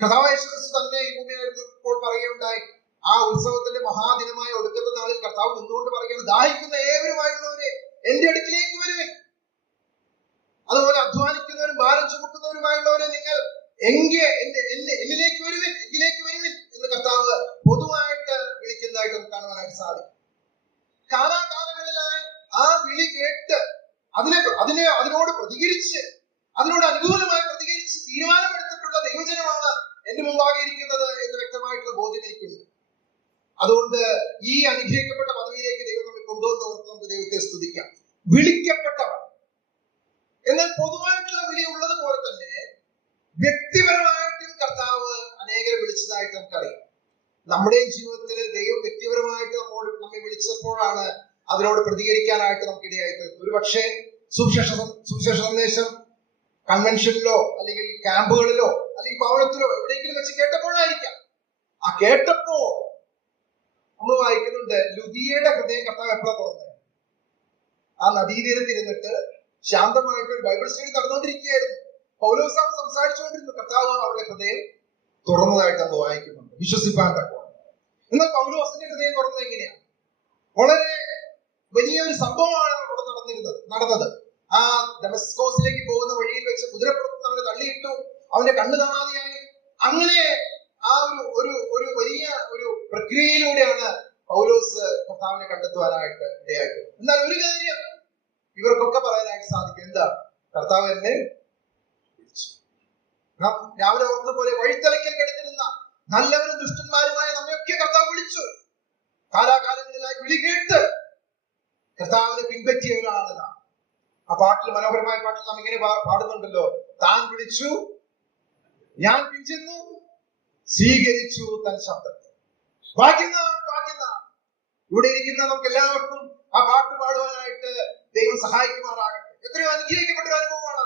കർത്താവായ യേശുക്രിസ്തു തന്നെ ഈ ഭൂമിയായിരുന്നപ്പോൾ പറയുകയുണ്ടായി, ആ ഉത്സവത്തിന്റെ മഹാദിനമായ ഒടുക്കത്തെ നാളിൽ കർത്താവ് നിന്നുകൊണ്ട് പറയുകയാണ്, ദാഹിക്കുന്ന ഏവരുമായുള്ളവരെ എന്റെ അടുക്കിലേക്ക് വരുവിൻ. അതുപോലെ അധ്വാനിക്കുന്നവരും ഭാരം ചുമക്കുന്നവരുമായുള്ളവരെ നിങ്ങൾ എന്നിലേക്ക് വരുവിൻ, എങ്കിലേക്ക് വരുവിൻ എന്ന് കർത്താവ് പൊതുവായിട്ട് വിളിക്കുന്നതായിട്ട് നമുക്ക് കാണുവാനായിട്ട് സാധിക്കും. കാലാകാലങ്ങളിലായി ആ വിളി കേട്ട് അതിനോട് പ്രതികരിച്ച്, അതിനോട് അനുകൂലമായി പ്രതികരിച്ച് തീരുമാനമെടുത്തിട്ടുള്ള ദൈവജനമാണ് എന്റെ മുമ്പാകെ ഇരിക്കുന്നത് എന്ന് വ്യക്തമായിട്ടുള്ള ബോധ്യം എനിക്കുണ്ട്. അതുകൊണ്ട് ഈ അനുഗ്രഹിക്കപ്പെട്ട പദവിയിലേക്ക് ദൈവം നമ്മെ കൊണ്ടുവന്നവർക്ക് നമുക്ക് ദൈവത്തെ സ്തുതിക്കാം. വിളിക്കപ്പെട്ടവർ. എന്നാൽ പൊതുവായിട്ടുള്ള വിളി ഉള്ളത് പോലെ തന്നെ വ്യക്തിപരമായിട്ടും കർത്താവ് അനേകരെ വിളിച്ചതായിട്ട് നമുക്കറിയാം. നമ്മുടെ ജീവിതത്തിൽ ദൈവം വ്യക്തിപരമായിട്ട് നമ്മെ വിളിച്ചപ്പോഴാണ് അതിനോട് പ്രതികരിക്കാനായിട്ട് നമുക്ക് ഇടയായി തീർന്നത്. ഒരു പക്ഷേ സുവിശേഷ സന്ദേശം കൺവെൻഷനിലോ അല്ലെങ്കിൽ ക്യാമ്പുകളിലോ അല്ലെങ്കിൽ ഭവനത്തിലോ എവിടെയെങ്കിലും വെച്ച് കേട്ടപ്പോഴായിരിക്കാം. ആ കേട്ടപ്പോൾ നമ്മൾ വായിക്കുന്നുണ്ട്, ലുദിയയുടെ ഹൃദയം കർത്താവ് എപ്പോഴാണ് തുറന്നത്? ആ നദീതീരത്തിരുന്നിട്ട് ശാന്തമായിട്ട് ഒരു ബൈബിൾ സ്റ്റഡി നടന്നുകൊണ്ടിരിക്കുകയായിരുന്നു. പൗലോസാണ് സംസാരിച്ചുകൊണ്ടിരുന്നു. കർത്താവ് അവരുടെ ഹൃദയം തുറന്നതായിട്ട് നമ്മൾ വായിക്കുന്നുണ്ട്, വിശ്വസിപ്പാൻ തക്കവണ്ണം. എന്നാൽ പൗലോസിന്റെ ഹൃദയം തുറന്നത് എങ്ങനെയാണ്? വളരെ വലിയൊരു സംഭവമാണ് അവിടെ നടന്നത്. ആ ഡമസ്കോസിലേക്ക് പോകുന്ന വഴിയിൽ വെച്ച് കുതിരപ്പുറത്ത് അവനെ തള്ളിയിട്ടു, അവന്റെ കണ്ണ് കാണാതെയായി. അങ്ങനെ ആ ഒരു വലിയ ഒരു പ്രക്രിയയിലൂടെയാണ് പൗലോസ് കർത്താവിനെ കണ്ടെത്തുവാനായിട്ട് ഇടയായത്. എന്നാൽ ഒരു കാര്യം ഇവർക്കൊക്കെ പറയാനായിട്ട് സാധിക്കും, എന്താ? കർത്താവ് എന്നെ വിളിച്ചു. നാം രാവിലെ ഓർത്ത പോലെ വഴിത്തലയ്ക്കൽ കിടന്നിരുന്ന നല്ലവരും ദുഷ്ടന്മാരുമായ നമ്മയൊക്കെ കർത്താവ് വിളിച്ചു. കാലാകാലങ്ങളിലായി വിളി കേട്ട് കർത്താവിനെ പിൻപറ്റിയവരാണ് നാം. ആ പാട്ടിൽ, മനോഹരമായ പാട്ടിൽ നാം ഇങ്ങനെ പാടുന്നുണ്ടല്ലോ, താൻ വിളിച്ചു, ഞാൻ പിഞ്ചെന്നു, സ്വീകരിച്ചു തൻ ശബ്ദത്തെ. ഭാഗ്യനാൾ. ഇവിടെ ഇരിക്കുന്ന നമുക്ക് എല്ലാവർക്കും ആ പാട്ട് പാടുവാനായിട്ട് ദൈവം സഹായിക്കുമാറാകട്ടെ. എത്രയോ അനുഗ്രഹിക്കപ്പെട്ട ഒരു അനുഭവമാണ്.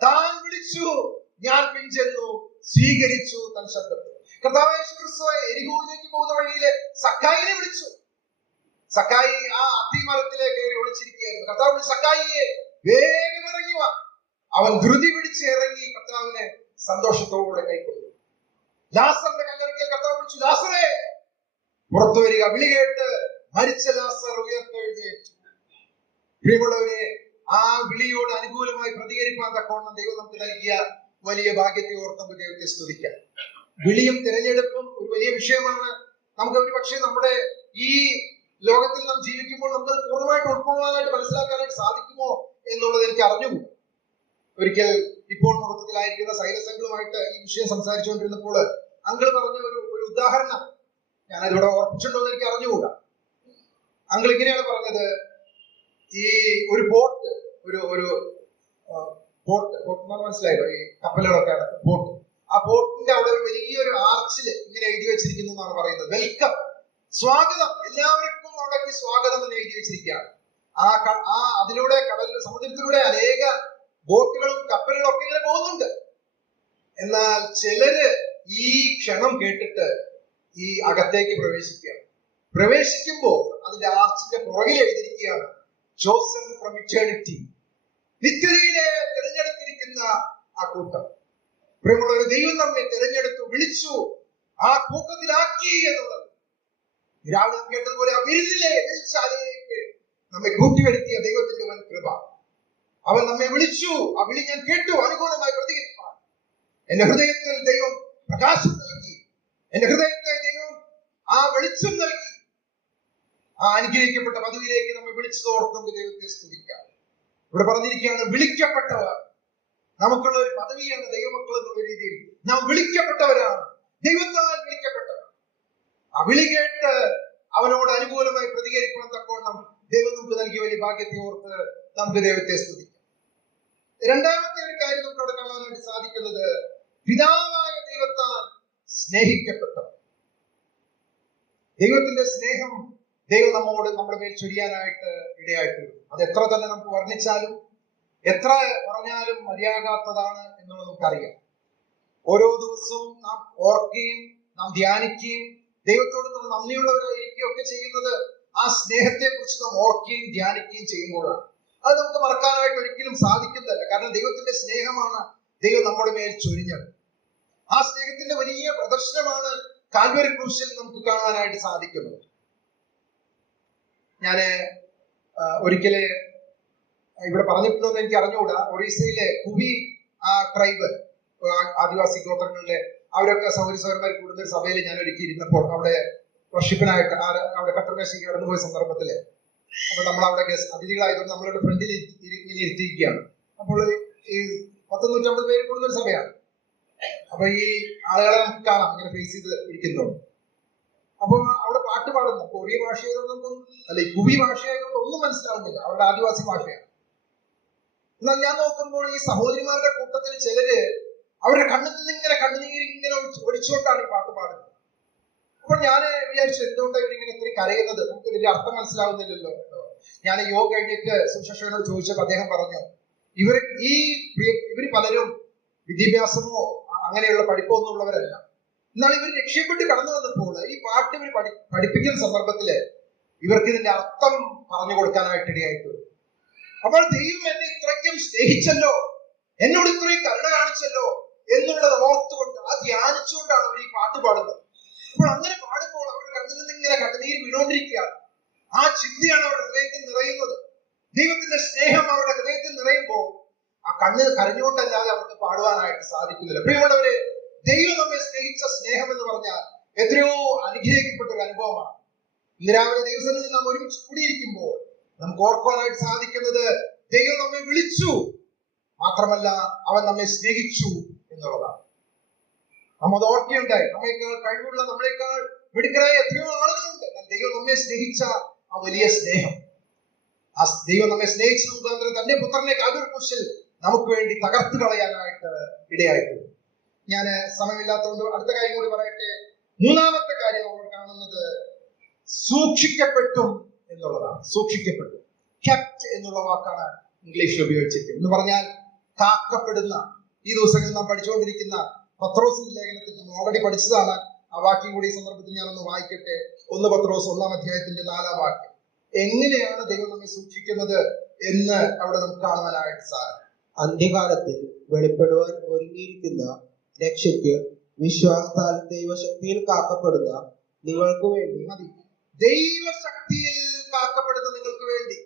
താൻ വിളിച്ചു, ഞാൻ പിൻചെന്നു, സ്വീകരിച്ചു തൻ ശബ്ദത്തെ. കർത്താവായ യേശു ക്രിസ്തു എരിഹോവിലേക്ക് പോകുന്ന വഴിയില് സക്കായിനെ വിളിച്ചു. സക്കായി ആ അത്തിമരത്തിലേക്ക് കയറി ഒളിച്ചിരിക്കുകയായിരുന്നു. കർത്താവ് വിളിച്ചു, സക്കായിയെ വേഗം ഇറങ്ങി വാ. അവൻ ധൃതി പിടിച്ച് ഇറങ്ങി കർത്താവിനെ സന്തോഷത്തോടെ കൈക്കൊണ്ടു. ലാസറിന്റെ കല്ലറയ്ക്കൽ കർത്താവ് വിളിച്ചു, ലാസറേ പുറത്തു വരിക. വിളി കേട്ട് മരിച്ച ലാസർ ഉയർത്തെഴുന്നേറ്റു. പ്രിയമുള്ളവരെ, ആ വിളിയോട് അനുകൂലമായി പ്രതികരിക്കാൻ തക്കവണ്ണം ദൈവം നമുക്ക് നൽകിയ വലിയ ഭാഗ്യത്തെ ഓർത്ത് നമുക്ക് ദൈവത്തെ സ്തുതിക്കാം. വിളിയും തിരഞ്ഞെടുപ്പും ഒരു വലിയ വിഷയമാണ്. നമുക്ക് ഒരു പക്ഷേ നമ്മുടെ ഈ ലോകത്തിൽ നാം ജീവിക്കുമ്പോൾ നമുക്ക് പൂർണ്ണമായിട്ട് ഉൾക്കൊള്ളാനായിട്ട് മനസ്സിലാക്കാനായിട്ട് സാധിക്കുമോ എന്നുള്ളത് എനിക്ക് അറിഞ്ഞുകൂടാ. ഒരിക്കൽ ഇപ്പോൾ മൊത്തത്തിലായിരിക്കുന്ന സൈലസ് അങ്കിളുമായിട്ട് ഈ വിഷയം സംസാരിച്ചുകൊണ്ടിരുന്നപ്പോൾ അങ്കിൾ പറഞ്ഞ ഒരു ഉദാഹരണം ഞാനതിവിടെ ഓർപ്പിച്ചിട്ടുണ്ടോ എന്ന് എനിക്ക് അറിഞ്ഞുകൂടാ. അങ്കിൾ ഇങ്ങനെയാണ് പറഞ്ഞത്, ഈ ഒരു ബോട്ട് മനസ്സിലായോ, ഈ കപ്പലുകളൊക്കെ ബോട്ട്, ആ ബോട്ടിന്റെ അവിടെ ഒരു വലിയൊരു ആർച്ചില് ഇങ്ങനെ എഴുതി വെച്ചിരിക്കുന്നു എന്നാണ് പറയുന്നത്, വെൽക്കം, സ്വാഗതം, എല്ലാവർക്കും അവിടേക്ക് സ്വാഗതം എന്ന് എഴുതി വെച്ചിരിക്കുകയാണ്. അതിലൂടെ കടലിൽ സമുദ്രത്തിലൂടെ അനേക ബോട്ടുകളും കപ്പലുകളും ഒക്കെ ഇങ്ങനെ പോകുന്നുണ്ട്. എന്നാൽ ചിലര് ഈ ക്ഷണം കേട്ടിട്ട് ഈ അകത്തേക്ക് പ്രവേശിക്കുമ്പോൾ അതിന്റെ ആർച്ചിന്റെ പുറകിൽ എഴുതിയിരിക്കുകയാണ്, ചോസൻ ഫ്രം ഇറ്റേണിറ്റി, നിത്യതയിലെ തിരഞ്ഞെടുത്തിരിക്കുന്ന ആ കൂട്ടം. പ്രിയമുള്ള ഒരു ദൈവം നമ്മെ തിരഞ്ഞെടുത്തു, വിളിച്ചു, ആ കൂട്ടത്തിലാക്കി എന്നുള്ളത്. രാവിലെ കേട്ടതുപോലെ ആ വിരുന്നിലേക്ക് നമ്മെ കൂട്ടിവരുത്തിയ ദൈവത്തിന്റെ വൻ കൃപ. അവൻ നമ്മെ വിളിച്ചു, ആ വിളി ഞാൻ കേട്ടു, അനുകൂലമായി പ്രതികരിക്കാൻ എന്റെ ഹൃദയത്തിൽ ദൈവം പ്രകാശം നൽകി, എന്റെ ഹൃദയത്തെ ദൈവം ആ വെളിച്ചം നൽകി. ആ അനുഗ്രഹിക്കപ്പെട്ട പദവിയിലേക്ക് നമ്മെ വിളിച്ചതോർത്ത് നമുക്ക് ദൈവത്തെ സ്തുതിക്കാം. ഇവിടെ പറഞ്ഞിരിക്കുകയാണ്, വിളിക്കപ്പെട്ടവർ. നമുക്കുള്ള ഒരു പദവിയാണ് ദൈവമക്കൾ എന്നുള്ള രീതിയിൽ നാം വിളിക്കപ്പെട്ടവരാണ്, ദൈവത്താൽ വിളിക്കപ്പെട്ടവർ. ആ വിളി കേട്ട് അവനോട് അനുകൂലമായി പ്രതികരിക്കാൻ തക്കവണ്ണം ദൈവം നമുക്ക് നൽകിയ വലിയ ഭാഗ്യത്തെ ഓർത്ത് നമുക്ക് ദൈവത്തെ സ്തുതിക്കാം. രണ്ടാമത്തെ ഒരു കാര്യം നമുക്ക് അവിടെ കാണാനായിട്ട് സാധിക്കുന്നത്, പിതാവായ ദൈവത്താൽ സ്നേഹിക്കപ്പെട്ടവർ. ദൈവത്തിന്റെ സ്നേഹം ദൈവം നമ്മുടെ മേൽ ചൊരിയാനായിട്ട് ഇടയായിട്ട് വരും. അത് എത്ര തന്നെ നമുക്ക് വർണ്ണിച്ചാലും എത്ര പറഞ്ഞാലും മതിയാകാത്തതാണ് എന്നുള്ളത് നമുക്കറിയാം. ഓരോ ദിവസവും നാം ഓർക്കുകയും നാം ധ്യാനിക്കുകയും ദൈവത്തോട് നാം നന്ദിയുള്ളവരായിരിക്കുകയും ഒക്കെ ചെയ്യുന്നത് ആ സ്നേഹത്തെ കുറിച്ച് നാം ഓർക്കുകയും ധ്യാനിക്കുകയും ചെയ്യുമ്പോഴാണ്. അത് നമുക്ക് മറക്കാനായിട്ട് ഒരിക്കലും സാധിക്കുന്നതല്ല. കാരണം ദൈവത്തിന്റെ സ്നേഹമാണ് ദൈവം നമ്മുടെ മേൽ ചൊരിഞ്ഞത്. ആ സ്നേഹത്തിന്റെ വലിയ പ്രദർശനമാണ് കാൽവരി ക്രൂശിൽ നമുക്ക് കാണാനായിട്ട് സാധിക്കുന്നത്. ഞാന് ഒരിക്കല് ഇവിടെ പറഞ്ഞിട്ടുണ്ടോ എന്ന് എനിക്ക് അറിഞ്ഞുകൂടാ, ഒറീസയിലെ കുവി ട്രൈബ് ആദിവാസി ഗോത്രങ്ങളിലെ അവരൊക്കെ സൗരന്മാർ കൂടുന്ന ഒരു സഭയിൽ ഞാൻ ഒരുക്കി ഇരുന്നപ്പോൾ അവിടെ വർഷിപ്പിനായിട്ട് അവിടെ കട്ടർമേശയ്ക്ക് കടന്നുപോയ സന്ദർഭത്തില്, അപ്പൊ നമ്മളവിടെ അതിഥികളായതുകൊണ്ട് നമ്മളുടെ ഫ്രണ്ടിൽ ഇങ്ങനെ ഇരുത്തിയിരിക്കുകയാണ്. അപ്പോൾ ഈ 150 പേര് കൂടുന്ന ഒരു സഭയാണ്. അപ്പൊ ഈ ആളുകളെ നമുക്ക് കാണാം ഇങ്ങനെ ഫേസ് ചെയ്ത് ഇരിക്കുന്നുണ്ട്. അപ്പൊ അവിടെ പാട്ട് പാടുന്നു. കൊറിയ ഭാഷയായതൊന്നും അല്ല, ഈ കുവി ഭാഷയായതുകൊണ്ട് ഒന്നും മനസ്സിലാവുന്നില്ല, അവരുടെ ആദിവാസി ഭാഷയാണ്. എന്നാൽ ഞാൻ നോക്കുമ്പോൾ ഈ സഹോദരിമാരുടെ കൂട്ടത്തിൽ ചിലര് അവരുടെ കണ്ണിൽ നിന്ന് ഇങ്ങനെ കണ്ണുനീര് ഇങ്ങനെ ഒഴിച്ചുകൊണ്ടാണ് ഈ പാട്ട് പാടുന്നത്. അപ്പൊ ഞാൻ വിചാരിച്ചു, എന്തുകൊണ്ടാണ് ഇവരിങ്ങനെ ഇത്രയും കരയുന്നത്, നമുക്ക് ഇതിന്റെ അർത്ഥം മനസ്സിലാവുന്നില്ലല്ലോ. ഞാൻ യോഗ കഴിഞ്ഞിട്ട് സുശേഷനോട് ചോദിച്ചപ്പോൾ അദ്ദേഹം പറഞ്ഞു, ഇവര് പലരും വിദ്യാഭ്യാസമോ അങ്ങനെയുള്ള പഠിപ്പൊന്നും ഉള്ളവരല്ല. എന്നാൽ ഇവർ രക്ഷപ്പെട്ട് കടന്നു വന്നപ്പോൾ ഈ പാട്ട് ഇവർ പഠിപ്പിക്കുന്ന സന്ദർഭത്തില് ഇവർക്ക് ഇതിന്റെ അർത്ഥം പറഞ്ഞു കൊടുക്കാനായിട്ട് ഇടയായിട്ട്. അപ്പോൾ ദൈവം എന്നെ ഇത്രയ്ക്കും സ്നേഹിച്ചല്ലോ, എന്നോട് ഇത്രയും കരുണ കാണിച്ചല്ലോ എന്നുള്ളത് ഓർത്തുകൊണ്ട് ആ ധ്യാനിച്ചുകൊണ്ടാണ് അവർ ഈ പാട്ട് പാടുന്നത്. അപ്പോൾ അങ്ങനെ പാടുമ്പോൾ അവരുടെ കണ്ണിൽ നിന്ന് ഇങ്ങനെ കണ്ണുനീര് വീണോണ്ടിരിക്കുകയാണ്. ആ ചിന്തയാണ് അവരുടെ ഹൃദയത്തിൽ നിറയുന്നത്. ദൈവത്തിന്റെ സ്നേഹം അവരുടെ ഹൃദയത്തിൽ നിറയുമ്പോൾ ആ കണ്ണ് കരഞ്ഞുകൊണ്ടല്ലാതെ അവർക്ക് പാടുവാനായിട്ട് സാധിക്കുന്നില്ല. പ്രിയമുള്ളവരെ, ദൈവം നമ്മെ സ്നേഹിച്ച സ്നേഹം എന്ന് പറഞ്ഞാൽ എത്രയോ അനുഗ്രഹിക്കപ്പെട്ട ഒരു അനുഭവമാണ്. ഇന്ന് രാവിലെ ദൈവസന്നിധിയിൽ നാം ഒരുമിച്ച് കൂടിയിരിക്കുമ്പോൾ നമുക്ക് ഓർക്കുവാനായിട്ട് സാധിക്കുന്നത്, ദൈവം നമ്മെ വിളിച്ചു, മാത്രമല്ല അവൻ നമ്മെ സ്നേഹിച്ചു എന്നുള്ളതാണ്. നാം അത് ഓർക്കുകയുണ്ടായി. നമ്മളെക്കാൾ കഴിവുള്ള, നമ്മളെക്കാൾ മിടുക്കരായ എത്രയോ ആളുകളുണ്ട്. ദൈവം നമ്മെ സ്നേഹിച്ച ആ വലിയ സ്നേഹം, ആ ദൈവം നമ്മെ സ്നേഹിച്ച മുഖാന്തരം തന്റെ പുത്രനെ കാൽവരി ക്രൂശിൽ നമുക്ക് വേണ്ടി തകർത്ത് കളയാനായിട്ട് ഇടയായിട്ട്. ഞാൻ സമയമില്ലാത്തതുകൊണ്ട് അടുത്ത കാര്യം കൂടി പറയട്ടെ. മൂന്നാമത്തെ കാര്യം നമ്മൾ കാണുന്നത് സൂക്ഷിക്കപ്പെട്ടു എന്നുള്ളതാണ്. സൂക്ഷിക്കപ്പെട്ടു. kept എന്നുള്ള വാക്കാണ് ഇംഗ്ലീഷിൽ ഉപയോഗിച്ചിരിക്കുന്നത്. എന്ന് പറഞ്ഞാൽ കാക്കപ്പെടുന്ന. ഈ ദിവസങ്ങളിൽ നാം പഠിച്ചുകൊണ്ടിരിക്കുന്ന പത്രോസിന്റെ ലേഖനത്തിൽ നമ്മൾ ഓൾറെഡി പഠിച്ചതാണ്. ആ വാക്യം കൂടി ഈ സന്ദർഭത്തിൽ ഞാനൊന്ന് വായിക്കട്ടെ. 1 പത്രോസ് 1-ാം അധ്യായത്തിന്റെ 4-ാം വാക്യം. എങ്ങനെയാണ് ദൈവം നമ്മെ സൂക്ഷിക്കുന്നത് എന്ന് അവിടെ നമുക്ക് കാണുവാനായിട്ട് സാധിക്കും. അന്ത്യകാലത്തിൽ വെളിപ്പെടുവാൻ ഒരുങ്ങിയിരിക്കുന്ന രക്ഷയ്ക്ക് വിശ്വാസത്താൽ ദൈവശക്തിയിൽ കാക്കപ്പെടുന്ന നിങ്ങൾക്ക് വേണ്ടി. മതി. ദൈവശക്തിയിൽ കാക്കപ്പെടുന്ന നിങ്ങൾക്ക് വേണ്ടി.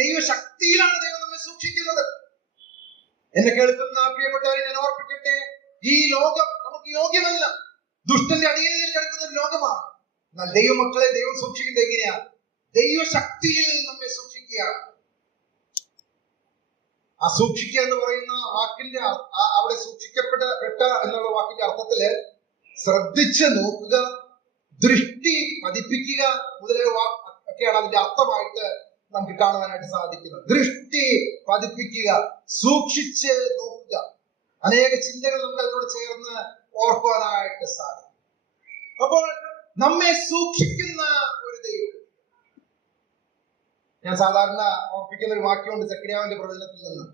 ദൈവശക്തിയിലാണ് ദൈവം നമ്മെ സൂക്ഷിക്കുന്നത്. എന്നെ കേൾക്കുന്ന പ്രിയപ്പെട്ടവരെ ഞാൻ ഓർപ്പിക്കട്ടെ, ഈ ലോകം നമുക്ക് യോഗ്യമല്ല. ദുഷ്ടന്റെ അധീനതയിൽ കിടക്കുന്ന ഒരു ലോകമാണ്. എന്നാൽ ദൈവമക്കളെ ദൈവം സൂക്ഷിക്കുന്നത് എങ്ങനെയാണ്? ദൈവശക്തിയിൽ നമ്മെ സൂക്ഷിക്കുകയാണ്. ആ സൂക്ഷിക്കുക എന്ന് പറയുന്ന വാക്കിന്റെ അവിടെ സൂക്ഷിക്കപ്പെട്ട എന്നുള്ള വാക്കിന്റെ അർത്ഥത്തില് ശ്രദ്ധിച്ച് നോക്കുക, ദൃഷ്ടി പതിപ്പിക്കുക മുതലായ ഒക്കെയാണ് അതിന്റെ അർത്ഥമായിട്ട് നമുക്ക് കാണുവാനായിട്ട് സാധിക്കുന്നത്. ദൃഷ്ടി പതിപ്പിക്കുക, സൂക്ഷിച്ച് നോക്കുക. അനേക ചിന്തകൾ നമുക്ക് അതിനോട് ചേർന്ന് ഓർക്കുവാനായിട്ട് സാധിക്കും. അപ്പോൾ നമ്മെ സൂക്ഷിക്കുന്ന ഒരു ദൈവം. ഞാൻ സാധാരണ ഓർപ്പിക്കുന്ന ഒരു വാക്യമുണ്ട് സെക്കരിയാവിന്റെ പ്രവചനത്തിൽ നിന്ന്.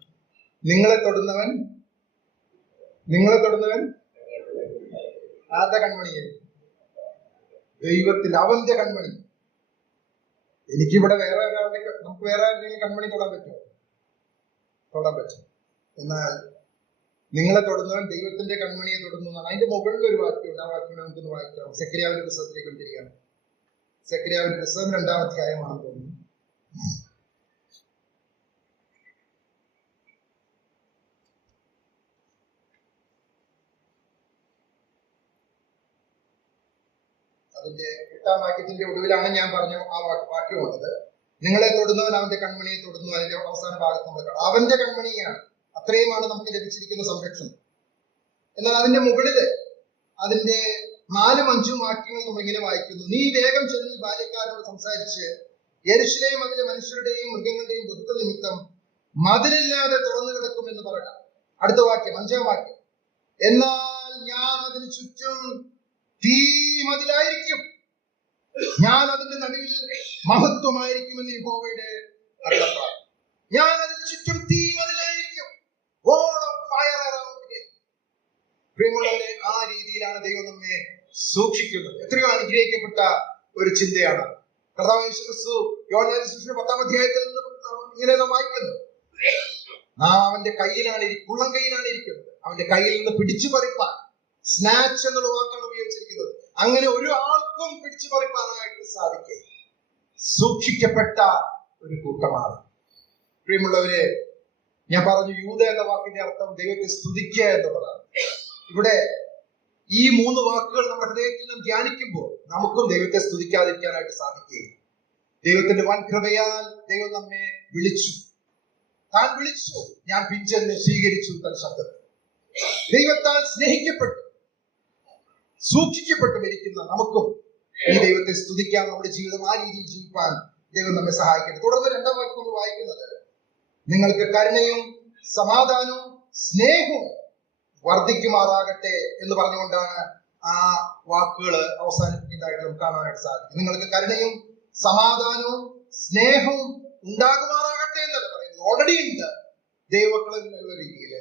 നിങ്ങളെ തൊടുന്നവൻ ആരുടെ കൺമണിയെ? ദൈവത്തിൽ, അവന്റെ കൺമണി. എനിക്കിവിടെ നമുക്ക് വേറെ ആരുടെയും കൺമണി തൊടാൻ പറ്റുമോ? തൊടാൻ പറ്റും. എന്നാൽ നിങ്ങളെ തൊടുന്നവൻ ദൈവത്തിന്റെ കൺമണിയെ തൊടുന്നു എന്നാണ്. അതിന്റെ മുകളിൽ ഒരു വാക്യമുണ്ട്. ആ വാക്യം നമുക്കൊന്ന് വായിക്കാം. സെക്കരിയാവിന്റെ പുസ്തകത്തിലേക്ക് തിരികെ. സെക്കരിയാവിന്റെ പുസ്തകം 2-ാം അധ്യായമാണെന്ന് തോന്നുന്നു. അതിന്റെ 8-ാം വാക്യത്തിന്റെ ഒടുവിലാണ് ഞാൻ പറഞ്ഞു ആ വാക്യം വന്നത്. നിങ്ങളെ തൊടുന്നവൻ അവന്റെ കൺമണിയെ തൊടുന്നു. അതിന്റെ അവസാന ഭാഗത്ത് നമ്മൾ കാണാം അവന്റെ കൺമണിയാണ്. അത്രയുമാണ് നമുക്ക് ലഭിച്ചിരിക്കുന്ന സംരക്ഷണം. എന്നാൽ അതിന്റെ മുകളില് അതിന്റെ 4-5 വാക്യങ്ങൾ നമ്മളിങ്ങനെ വായിക്കുന്നു. നീ വേഗം ചെന്ന് ഈ ബാല്യക്കാരനോട് സംസാരിച്ച് യെരൂശലേം അതിലെ മനുഷ്യരുടെയും മൃഗങ്ങളുടെയും ബുദ്ധ നിമിത്തം മതിലില്ലാതെ തുറന്നു കിടക്കുമെന്ന് പറയാം. അടുത്ത വാക്യം, 5-ാം വാക്യം. എന്നാൽ ഞാൻ അതിന് ചുറ്റും തീ മതിലായിരിക്കും, ഞാൻ അതിന്റെ നടുവിൽ മഹത്വമായിരിക്കുമെന്ന് യഹോവയുടെ അരുളപ്പാട്. ഞാൻ അതിന് ചുറ്റും തീ മതിലായിരിക്കും. പ്രിയമുള്ളവരെ, ആ രീതിയിലാണ് ദൈവം നമ്മെ സൂക്ഷിക്കുന്നത്. എത്രയോ അനുഗ്രഹിക്കപ്പെട്ട ഒരു ചിന്തയാണ്. കർത്താവ് യേശു ക്രിസ്തു യോഹന്നാന്റെ സുവിശേഷം 10-ാം അധ്യായത്തിൽ ഇങ്ങനെ നാം വായിക്കുന്നു. അവന്റെ കയ്യിലാണ്, ഉള്ളം കയ്യിലാണ് ഇരിക്കുന്നത്. അവന്റെ കയ്യിൽ നിന്ന് പിടിച്ചു പറിപ്പാൻ, സ്നാച്ച് എന്നുള്ള വാക്കാണ് ഉപയോഗിച്ചിരിക്കുന്നത്. അങ്ങനെ ഒരു ആൾക്കും പിടിച്ചു പറിപ്പാനായിട്ട് സാധിക്കും. സൂക്ഷിക്കപ്പെട്ട ഒരു കൂട്ടമാണ്. പ്രിയമുള്ളവരെ, ഞാൻ പറഞ്ഞു യൂദ എന്ന വാക്കിന്റെ അർത്ഥം ദൈവത്തെ സ്തുതിക്കുക എന്നുള്ളതാണ്. ഇവിടെ ഈ 3 വാക്കുകൾ നമ്മുടെ ഹൃദയത്തിൽ നിന്ന് ധ്യാനിക്കുമ്പോൾ നമുക്കും ദൈവത്തെ സ്തുതിക്കാതിരിക്കാനായിട്ട് സാധിക്കുകയും. ദൈവത്തിന്റെ വൻ കൃപയാൽ ദൈവം നമ്മെ വിളിച്ചു. താൻ വിളിച്ചു, ഞാൻ പിഞ്ചെന്ന് സ്വീകരിച്ചു തൻ ശബ്ദത്തിൽ. ദൈവത്താൽ സ്നേഹിക്കപ്പെട്ടു സൂക്ഷിക്കപ്പെട്ടു മരിക്കുന്ന നമുക്കും ഈ ദൈവത്തെ സ്തുതിക്കാൻ, നമ്മുടെ ജീവിതം ആ രീതിയിൽ ജീവിക്കാൻ ദൈവം നമ്മെ സഹായിക്കട്ടെ. തുടർന്ന് 2-ാം വാക്യം നമ്മൾ വായിക്കുന്നത്, നിങ്ങൾക്ക് കരുണയും സമാധാനവും സ്നേഹവും വർദ്ധിക്കുമാറാകട്ടെ എന്ന് പറഞ്ഞുകൊണ്ടാണ് ആ വാക്കുകൾ അവസാനിപ്പിക്കുന്നതായിട്ട് നമുക്ക് കാണാനായിട്ട് സാധിക്കും. നിങ്ങൾക്ക് കരുണയും സമാധാനവും സ്നേഹവും ഉണ്ടാകുമാറാകട്ടെ എന്നല്ല പറയുന്നത്. ഓൾറെഡി ഉണ്ട് ദൈവമക്കളിൽ എന്നുള്ള രീതിയിൽ.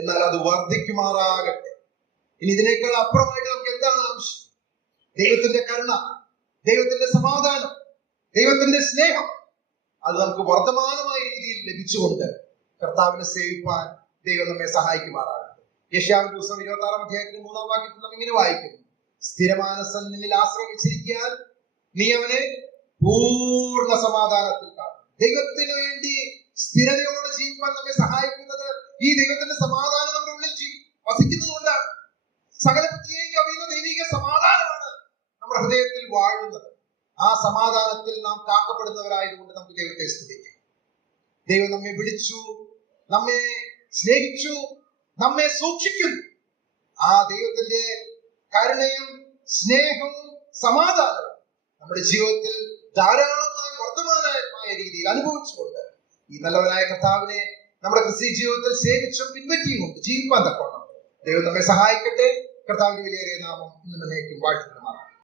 എന്നാൽ അത് വർദ്ധിക്കുമാറാകട്ടെ. ഇനി ഇതിനേക്കാൾ അപ്പുറമായിട്ട് നമുക്ക് എന്താണ് ആവശ്യം? ദൈവത്തിന്റെ കരുണ, ദൈവത്തിന്റെ സമാധാനം, ദൈവത്തിന്റെ സ്നേഹം, അത് നമുക്ക് വർദ്ധമാനമായ രീതിയിൽ ലഭിച്ചുകൊണ്ട് കർത്താവിനെ സേവിപ്പാൻ ദൈവം നമ്മെ സഹായിക്കുമാറാകട്ടെ. യെശയ്യാവിന്റെ പുസ്തകം 26-ാം അധ്യായത്തിന്റെ 3-ാം വാക്യത്തിൽ നാം ഇങ്ങനെ വായിക്കുന്നു, സ്ഥിരമാനസൻ നിന്നിൽ ആശ്രയിച്ചിരിക്കാൻ നീ അവനെ പൂർണ്ണ സമാധാനത്തിൽ കാണും. ദൈവത്തിന് വേണ്ടി സ്ഥിരതയോടെ ജീവിക്കാൻ നമ്മെ സഹായിക്കുന്നത് ഈ ദൈവത്തിന്റെ സമാധാനം നമ്മുടെ ഉള്ളിൽ വസിക്കുന്നത് കൊണ്ടാണ്. സകല ബുദ്ധിയെയും കവിയുന്ന ദൈവിക സമാധാനമാണ് നമ്മുടെ ഹൃദയത്തിൽ വാഴുന്നത്. ആ സമാധാനത്തിൽ നാം കാക്കപ്പെടുന്നവരായതുകൊണ്ട് നമുക്ക് ദൈവത്തെ സ്തുതിക്കാം. ദൈവം നമ്മെ വിളിച്ചു, നമ്മെ സ്നേഹിച്ചു, നമ്മെ സൂക്ഷിക്കുന്നു. ആ ദൈവത്തിന്റെ കരുണയും സ്നേഹവും സമാധാനവും നമ്മുടെ ജീവിതത്തിൽ ധാരാളമായി വർദ്ധമാനമായ രീതിയിൽ അനുഭവിച്ചുകൊണ്ട് ഈ നല്ലവനായ കർത്താവിനെ നമ്മുടെ ക്രിസ്തീയ ജീവിതത്തിൽ സേവിച്ചും പിൻപറ്റിയും കൊണ്ട് ജീവിക്കാൻ തക്കോണം ദൈവം നമ്മെ സഹായിക്കട്ടെ. കർത്താവിന്റെ വിലയേറിയ നാമം ഇന്നും എന്നേക്കും വാഴ്ത്തപ്പെടുമാറാകട്ടെ.